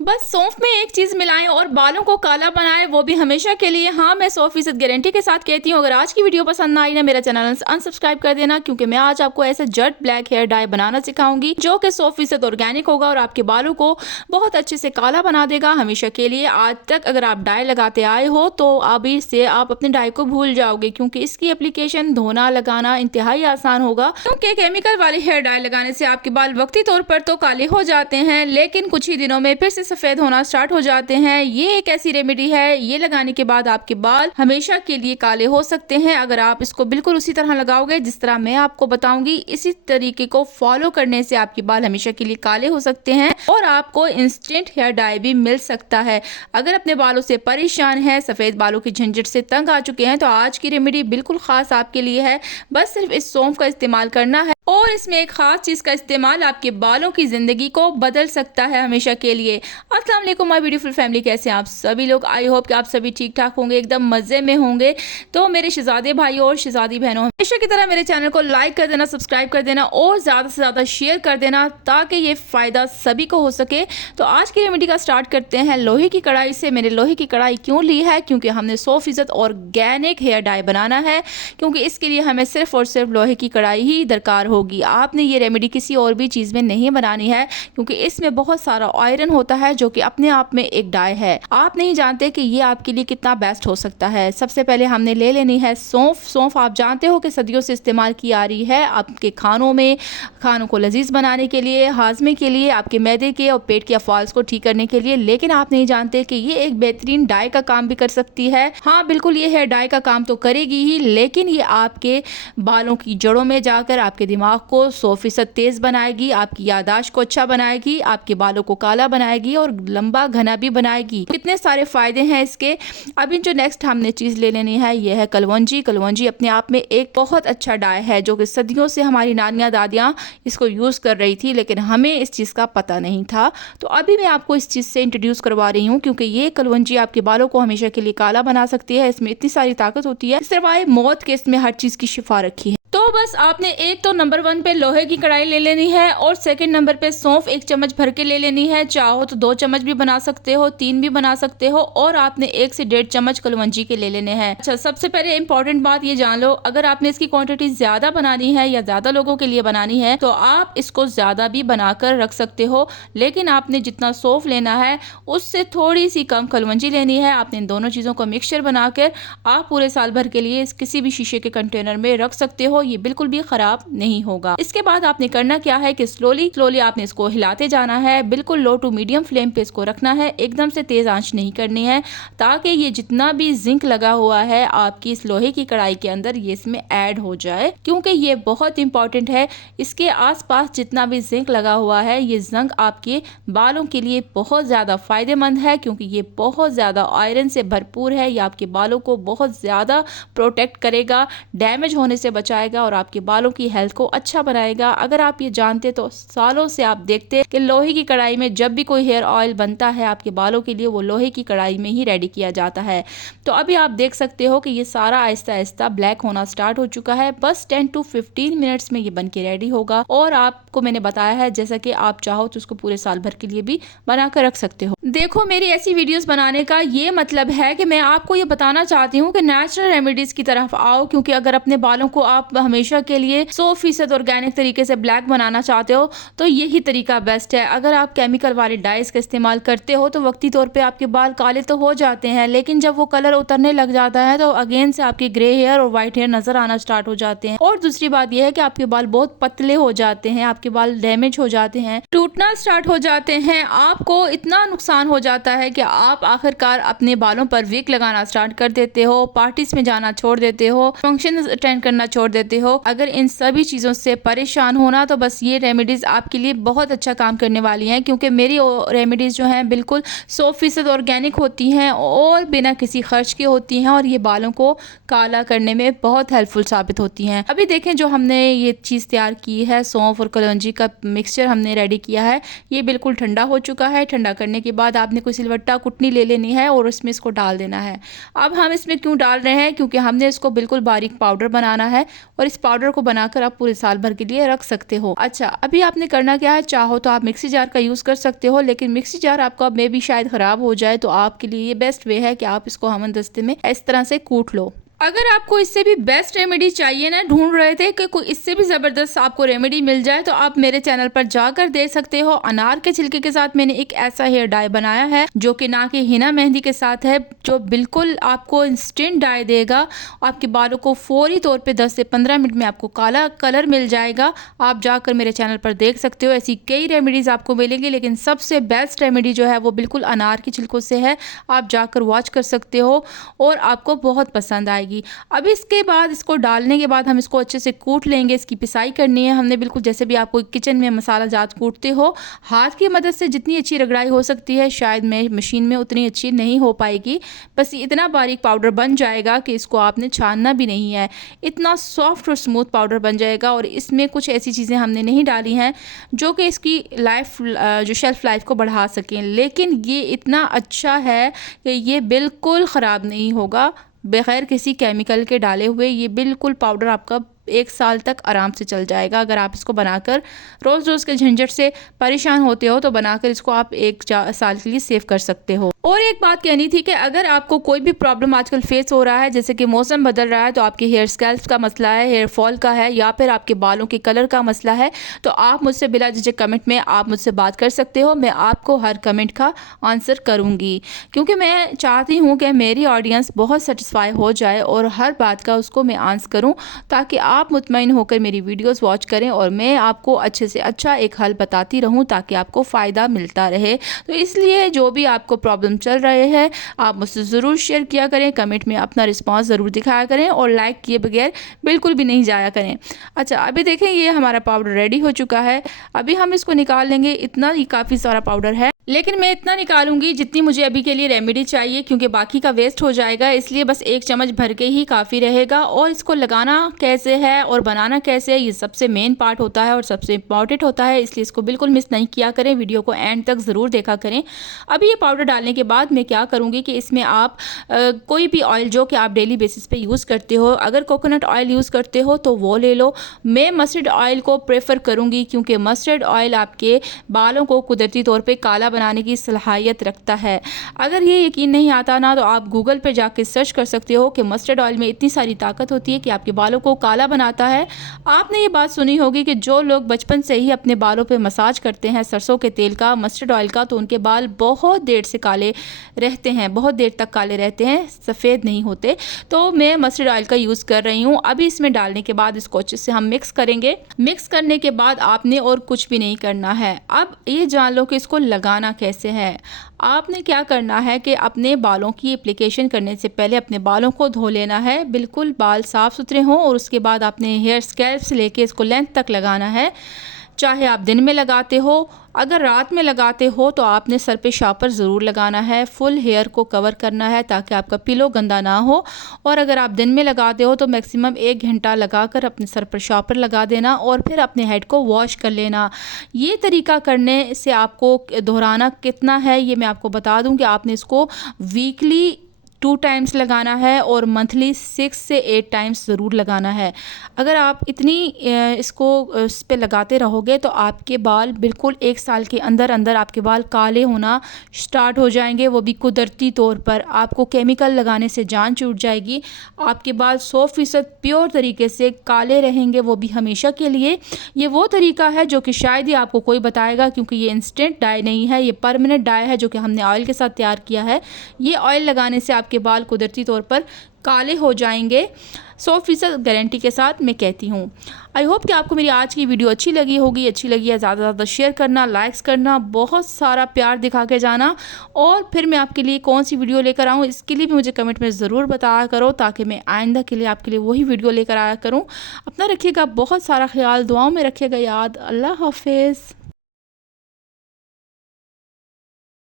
बस सौंफ में एक चीज़ मिलाएं और बालों को काला बनाएं, वो भी हमेशा के लिए। हाँ, मैं 100% गारंटी के साथ कहती हूँ। अगर आज की वीडियो पसंद ना आई ना, मेरा चैनल अनसब्सक्राइब कर देना, क्योंकि मैं आज आपको ऐसे जेट ब्लैक हेयर डाई बनाना सिखाऊंगी जो कि 100% ऑर्गेनिक होगा और आपके बालों को बहुत अच्छे से काला बना देगा हमेशा के लिए। आज तक अगर आप डाई लगाते आए हो तो अभी से आप अपने डाई को भूल जाओगे, क्योंकि इसकी एप्लीकेशन धोना लगाना इंतहाई आसान होगा। क्योंकि केमिकल वाली हेयर डाई लगाने से आपके बाल वक्ती तौर पर तो काले हो जाते हैं, लेकिन कुछ ही दिनों में फिर से सफेद होना स्टार्ट हो जाते हैं। ये एक ऐसी रेमेडी है, ये लगाने के बाद आपके बाल हमेशा के लिए काले हो सकते हैं अगर आप इसको बिल्कुल उसी तरह लगाओगे जिस तरह मैं आपको बताऊंगी। इसी तरीके को फॉलो करने से आपके बाल हमेशा के लिए काले हो सकते हैं और आपको इंस्टेंट हेयर डाई भी मिल सकता है। अगर अपने बालों से परेशान है, सफेद बालों की झंझट से तंग आ चुके हैं, तो आज की रेमेडी बिल्कुल खास आपके लिए है। बस सिर्फ इस सौंफ का इस्तेमाल करना है और इसमें एक खास चीज का इस्तेमाल आपके बालों की जिंदगी को बदल सकता है हमेशा के लिए। अस्सलाम वालेकुम माय ब्यूटीफुल फैमिली, कैसे हैं आप सभी लोग? आई होप कि आप सभी ठीक ठाक होंगे, एकदम मजे में होंगे। तो मेरे शहजादे भाई और शहजादी बहनों, हमेशा की तरह मेरे चैनल को लाइक कर देना, सब्सक्राइब कर देना और ज्यादा से ज्यादा शेयर कर देना, ताकि ये फायदा सभी को हो सके। तो आज की रेमेडी का स्टार्ट करते हैं लोहे की कढ़ाई से। मैंने लोहे की कढ़ाई क्यों ली है? क्योंकि हमने 100% ऑर्गेनिक हेयर डाई बनाना है, क्योंकि इसके लिए हमें सिर्फ और सिर्फ लोहे की कढ़ाई ही दरकार होगी। आपने ये रेमेडी किसी और भी चीज़ में नहीं बनानी है, क्योंकि इसमें बहुत सारा आयरन होता है जो कि अपने आप में एक डाई है। आप नहीं जानते कि ये आपके लिए कितना बेस्ट हो सकता है। सबसे पहले हमने ले लेनी है सौंफ। सौंफ आप जानते हो कि सदियों से इस्तेमाल की आ रही है आपके खानों में, खानों को लजीज बनाने के लिए, हाजमे के लिए, आपके मैदे के और पेट के अफवाज को ठीक करने के लिए। लेकिन आप नहीं जानते कि ये एक बेहतरीन डाई का काम भी कर सकती है। हाँ बिल्कुल, ये हेयर डाई का काम तो करेगी ही, लेकिन ये आपके बालों की जड़ों में जाकर आपके दिमाग को 100% तेज बनाएगी, आपकी यादाश्त को अच्छा बनाएगी, आपके बालों को काला बनाएगी और लंबा घना भी बनाएगी। कितने सारे फायदे हैं इसके। अभी जो नेक्स्ट हमने चीज ले लेनी है, यह है कलवंजी। कलवंजी अपने आप में एक बहुत अच्छा डाई है जो कि सदियों से हमारी नानियां दादियां इसको यूज कर रही थी, लेकिन हमें इस चीज का पता नहीं था। तो अभी मैं आपको इस चीज से इंट्रोड्यूस करवा रही हूँ, क्योंकि ये कलवंजी आपके बालों को हमेशा के लिए काला बना सकती है। इसमें इतनी सारी ताकत होती है, सिवाय मौत के इसमें हर चीज की शिफा रखी है। तो बस आपने एक तो नंबर 1 पे लोहे की कढ़ाई ले लेनी है और सेकंड नंबर पे सौंफ 1 चम्मच भर के ले लेनी है। चाहो तो 2 चम्मच भी बना सकते हो, 3 भी बना सकते हो। और आपने 1 से 1.5 चम्मच कलवंजी के ले लेने हैं। अच्छा, सबसे पहले इंपॉर्टेंट बात ये जान लो, अगर आपने इसकी क्वांटिटी ज्यादा बनानी है या ज्यादा लोगों के लिए बनानी है तो आप इसको ज्यादा भी बनाकर रख सकते हो, लेकिन आपने जितना सौंफ लेना है उससे थोड़ी सी कम कलवंजी लेनी है। आपने इन दोनों चीजों का मिक्सचर बनाकर आप पूरे साल भर के लिए किसी भी शीशे के कंटेनर में रख सकते हो, ये बिल्कुल भी खराब नहीं होगा। इसके बाद आपने करना क्या है कि स्लोली स्लोली आपने इसको हिलाते जाना है। बिल्कुल लो टू मीडियम फ्लेम पे इसको रखना है, एकदम से तेज आंच नहीं करनी है, ताकि ये जितना भी जिंक लगा हुआ है आपकी इस लोहे की कढ़ाई के अंदर, ये इसमें ऐड हो जाए, क्योंकि ये बहुत इंपॉर्टेंट है। इसके आसपास जितना भी जिंक लगा हुआ है, ये जिंक आपके बालों के लिए बहुत ज्यादा फायदेमंद है, क्योंकि ये बहुत ज्यादा आयरन से भरपूर है। ये आपके बालों को बहुत ज्यादा प्रोटेक्ट करेगा, डैमेज होने से बचाएगा और आपके बालों की हेल्थ को अच्छा बनाएगा। अगर आप ये जानते तो सालों से आप देखते कि लोहे की कढ़ाई में जब भी कोई हेयर ऑयल बनता है आपके बालों के लिए, वो लोहे की कढ़ाई में ही रेडी किया जाता है। तो अभी आप देख सकते हो कि ये सारा आहिस्ता आहिस्ता ब्लैक होना स्टार्ट हो चुका है। बस 10 to 15 मिनट्स में ये बन के रेडी होगा। और आपको मैंने बताया है, जैसा कि आप चाहो तो उसको पूरे साल भर के लिए भी बना कर रख सकते हो। देखो, मेरी ऐसी वीडियोस बनाने का ये मतलब है कि मैं आपको ये बताना चाहती हूँ कि नेचुरल रेमेडीज की तरफ आओ, क्योंकि अगर अपने बालों को आप हमेशा के लिए 100% ऑर्गेनिक तरीके से ब्लैक बनाना चाहते हो तो यही तरीका बेस्ट है। अगर आप केमिकल वाले डाइज का इस्तेमाल करते हो तो वक्ती तौर पे आपके बाल काले तो हो जाते हैं, लेकिन जब वो कलर उतरने लग जाता है तो अगेन से आपके ग्रे हेयर और व्हाइट हेयर नजर आना स्टार्ट हो जाते हैं। और दूसरी बात यह है कि आपके बाल बहुत पतले हो जाते हैं, आपके बाल डैमेज हो जाते हैं, टूटना स्टार्ट हो जाते हैं। आपको इतना नुकसान हो जाता है कि आप आखिरकार अपने बालों पर विग लगाना स्टार्ट कर देते हो, पार्टीज में जाना छोड़ देते हो, फंक्शन अटेंड करना छोड़ देते हो। अगर इन सभी चीज़ों से परेशान होना तो बस ये रेमेडीज़ आपके लिए बहुत अच्छा काम करने वाली हैं, क्योंकि मेरी रेमेडीज़ जो हैं बिल्कुल 100% ऑर्गेनिक होती हैं और बिना किसी खर्च के होती हैं, और ये बालों को काला करने में बहुत हेल्पफुल साबित होती हैं। अभी देखें, जो हमने ये चीज़ तैयार की है, सौंफ और कलौंजी का मिक्सचर हमने रेडी किया है, ये बिल्कुल ठंडा हो चुका है। ठंडा करने के बाद आपने कोई सिलवट्टा कुटनी ले लेनी है और उसमें इसको डाल देना है। अब हम इसमें क्यों डाल रहे हैं? क्योंकि हमने इसको बिल्कुल बारीक पाउडर बनाना है, और और इस पाउडर को बनाकर आप पूरे साल भर के लिए रख सकते हो। अच्छा, अभी आपने करना क्या है, चाहो तो आप मिक्सी जार का यूज कर सकते हो, लेकिन मिक्सी जार आपका मे भी शायद खराब हो जाए, तो आपके लिए ये बेस्ट वे है कि आप इसको हमनदस्ते में इस तरह से कूट लो। अगर आपको इससे भी बेस्ट रेमेडी चाहिए ना, ढूंढ रहे थे कि कोई इससे भी ज़बरदस्त आपको रेमेडी मिल जाए, तो आप मेरे चैनल पर जाकर देख सकते हो। अनार के छिलके के साथ मैंने एक ऐसा हेयर डाई बनाया है जो कि ना कि हिना मेहंदी के साथ है, जो बिल्कुल आपको इंस्टेंट डाई देगा। आपके बालों को फौरी तौर पे 10 से 15 मिनट में आपको काला कलर मिल जाएगा। आप जाकर मेरे चैनल पर देख सकते हो, ऐसी कई रेमेडीज़ आपको मिलेंगी, लेकिन सबसे बेस्ट रेमेडी जो है वो बिल्कुल अनार के छिलकों से है। आप जाकर वॉच कर सकते हो और आपको बहुत पसंद आएगी। अब इसके बाद इसको डालने के बाद हम इसको अच्छे से कूट लेंगे। इसकी पिसाई करनी है हमने, बिल्कुल जैसे भी आप कोई किचन में मसाला जात कूटते हो। हाथ की मदद से जितनी अच्छी रगड़ाई हो सकती है, शायद मैं मशीन में उतनी अच्छी नहीं हो पाएगी। बस इतना बारीक पाउडर बन जाएगा कि इसको आपने छानना भी नहीं है। इतना सॉफ्ट और स्मूथ पाउडर बन जाएगा। और इसमें कुछ ऐसी चीज़ें हमने नहीं डाली हैं जो कि इसकी लाइफ जो शेल्फ़ लाइफ को बढ़ा सकें, लेकिन ये इतना अच्छा है कि ये बिल्कुल ख़राब नहीं होगा बग़ैर किसी केमिकल के डाले हुए। ये बिल्कुल पाउडर आपका 1 साल तक आराम से चल जाएगा। अगर आप इसको बनाकर रोज़ रोज़ के झंझट से परेशान होते हो, तो बनाकर इसको आप 1 साल के लिए सेव कर सकते हो। और एक बात कहनी थी कि अगर आपको कोई भी प्रॉब्लम आजकल फेस हो रहा है, जैसे कि मौसम बदल रहा है, तो आपके हेयर स्कैल्प का मसला है, हेयर फॉल का है, या फिर आपके बालों के कलर का मसला है, तो आप मुझसे बिला झिझक कमेंट में आप मुझसे बात कर सकते हो। मैं आपको हर कमेंट का आंसर करूँगी, क्योंकि मैं चाहती हूँ कि मेरी ऑडियंस बहुत सेटिस्फाई हो जाए और हर बात का उसको मैं आंसर करूँ, ताकि आप मुतमईन होकर मेरी वीडियोस वॉच करें और मैं आपको अच्छे से अच्छा एक हल बताती रहूं, ताकि आपको फ़ायदा मिलता रहे। तो इसलिए जो भी आपको प्रॉब्लम चल रहे हैं, आप मुझसे ज़रूर शेयर किया करें, कमेंट में अपना रिस्पांस ज़रूर दिखाया करें और लाइक किए बगैर बिल्कुल भी नहीं जाया करें। अच्छा, अभी देखें ये हमारा पाउडर रेडी हो चुका है। अभी हम इसको निकाल लेंगे। इतना ही काफ़ी सारा पाउडर है, लेकिन मैं इतना निकालूंगी जितनी मुझे अभी के लिए रेमेडी चाहिए, क्योंकि बाकी का वेस्ट हो जाएगा। इसलिए बस 1 चम्मच भर के ही काफ़ी रहेगा। और इसको लगाना कैसे है और बनाना कैसे है, ये सबसे मेन पार्ट होता है और सबसे इम्पॉर्टेंट होता है, इसलिए इसको बिल्कुल मिस नहीं किया करें। वीडियो को एंड तक ज़रूर देखा करें। अभी ये पाउडर डालने के बाद मैं क्या करूँगी कि इसमें आप कोई भी ऑयल जो कि आप डेली बेसिस पे यूज़ करते हो, अगर कोकोनट ऑयल यूज़ करते हो तो वो ले लो। मैं मस्टर्ड ऑयल को प्रेफर करूँगी, क्योंकि मस्टर्ड ऑयल आपके बालों को कुदरती तौर पर काला बनाने की सलाहियत रखता है। अगर ये यकीन नहीं आता ना, तो आप गूगल पे जाके सर्च कर सकते हो कि मस्टर्ड ऑयल में इतनी सारी ताकत होती है कि आपके बालों को काला बनाता है। आपने ये बात सुनी होगी कि जो लोग बचपन से ही अपने बालों पे मसाज करते हैं सरसों के तेल का, मस्टर्ड ऑयल का, तो उनके बाल बहुत देर से काले रहते हैं, बहुत देर तक काले रहते हैं, सफ़ेद नहीं होते। तो मैं मस्टर्ड ऑयल का यूज़ कर रही हूँ। अभी इसमें डालने के बाद इसको अच्छे से हम मिक्स करेंगे। मिक्स करने के बाद आपने और कुछ भी नहीं करना है। अब ये जान लो कि इसको लगाना कैसे है। आपने क्या करना है कि अपने बालों की एप्लीकेशन करने से पहले अपने बालों को धो लेना है, बिल्कुल बाल साफ़ सुथरे हों, और उसके बाद आपने हेयर स्कैल्प से लेके इसको लेंथ तक लगाना है। चाहे आप दिन में लगाते हो, अगर रात में लगाते हो तो आपने सर पे शापर ज़रूर लगाना है, फुल हेयर को कवर करना है ताकि आपका पिलो गंदा ना हो। और अगर आप दिन में लगाते हो तो मैक्सिमम 1 घंटा लगाकर अपने सर पर शापर लगा देना और फिर अपने हेड को वॉश कर लेना। ये तरीका करने से आपको दोहराना कितना है ये मैं आपको बता दूं कि आपने इसको वीकली 2 टाइम्स लगाना है और मंथली 6 से 8 टाइम्स ज़रूर लगाना है। अगर आप इतनी इसको इस पे लगाते रहोगे तो आपके बाल बिल्कुल 1 साल के अंदर अंदर आपके बाल काले होना स्टार्ट हो जाएंगे, वो भी कुदरती तौर पर। आपको केमिकल लगाने से जान छूट जाएगी। आपके बाल 100% प्योर तरीके से काले रहेंगे, वो भी हमेशा के लिए। ये वो तरीका है जो कि शायद ही आपको कोई बताएगा, क्योंकि ये इंस्टेंट डाई नहीं है, ये परमानेंट डाई है जो कि हमने ऑयल के साथ तैयार किया है। ये ऑयल लगाने से आपके बाल कुदरती तौर पर काले हो जाएंगे, 100% गारंटी के साथ मैं कहती हूँ। आई होप कि आपको मेरी आज की वीडियो अच्छी लगी होगी। अच्छी लगी है ज़्यादा से ज़्यादा शेयर करना, लाइक्स करना, बहुत सारा प्यार दिखा के जाना। और फिर मैं आपके लिए कौन सी वीडियो लेकर आऊँ इसके लिए भी मुझे कमेंट में ज़रूर बताया करो, ताकि मैं आइंदा के लिए आपके लिए वही वीडियो लेकर आया करूँ। अपना रखिएगा बहुत सारा ख्याल, दुआओं में रखिएगा याद। अल्लाह हाफिज़।